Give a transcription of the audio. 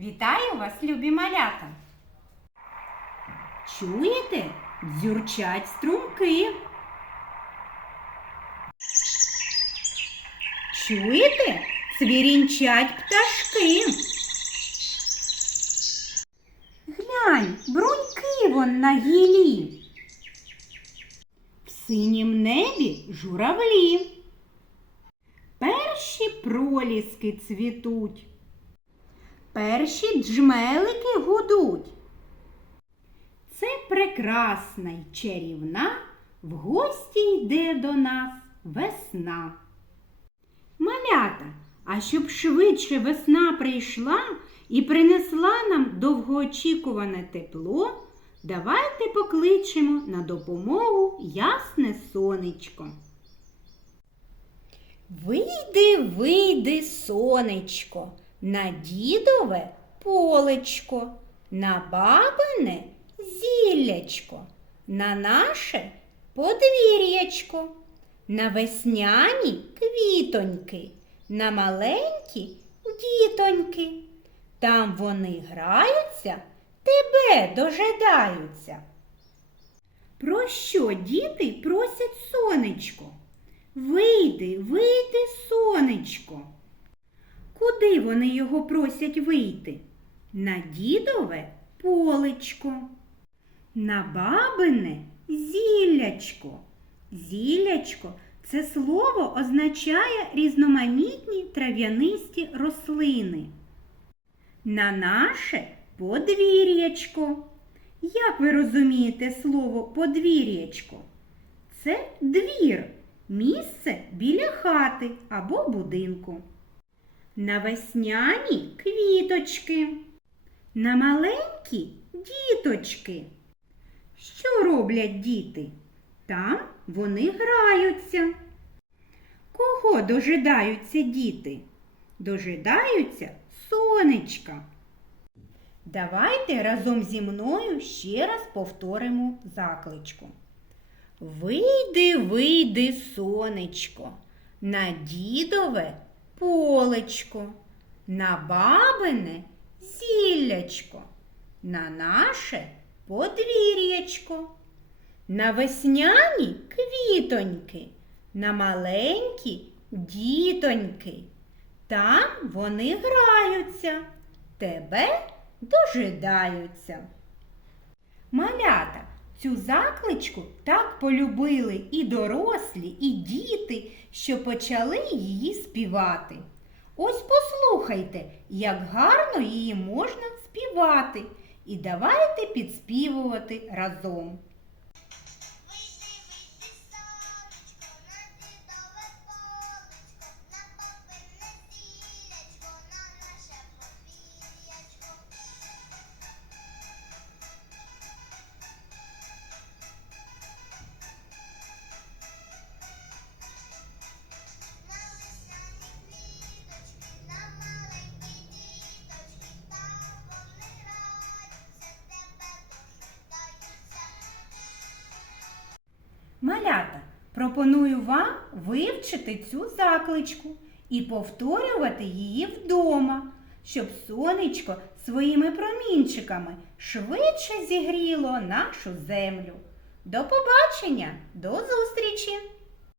Вітаю вас, любі малята! Чуєте? Дзюрчать струмки. Чуєте? Цвірінчать пташки. Глянь, бруньки вон на гілі. В синім небі журавлі. Перші проліски цвітуть. Перші джмелики гудуть. Це прекрасна й чарівна, в гості йде до нас весна. Малята, а щоб швидше весна прийшла і принесла нам довгоочікуване тепло, давайте покличемо на допомогу ясне сонечко. Вийди, вийди, сонечко, на дідове полечко, на бабине зіллячко, на наше подвір'ячко, на весняні квітоньки, на маленькі дітоньки. Там вони граються, тебе дожидаються. Про що діти просять сонечко? Вийди, вийди, сонечко. Куди вони його просять вийти? На дідове полечко, на бабине зіллячко. Зіллячко це слово означає різноманітні трав'янисті рослини. На наше подвір'ячко. Як ви розумієте слово подвір'ячко? Це двір, місце біля хати або будинку. На весняні квіточки, на маленькі діточки. Що роблять діти? Там вони граються. Кого дожидаються діти? Дожидаються сонечка. Давайте разом зі мною ще раз повторимо закличку. Вийди, вийди, сонечко, на дідове полечко, на бабине зіллячко, на наше подвір'ячко, на весняні квітоньки, на маленькі дітоньки. Там вони граються, тебе дожидаються. Малята, цю закличку так полюбили і дорослі, і діти, що почали її співати. Ось послухайте, як гарно її можна співати. І давайте підспівувати разом. Малята, пропоную вам вивчити цю закличку і повторювати її вдома, щоб сонечко своїми промінчиками швидше зігріло нашу землю. До побачення, до зустрічі!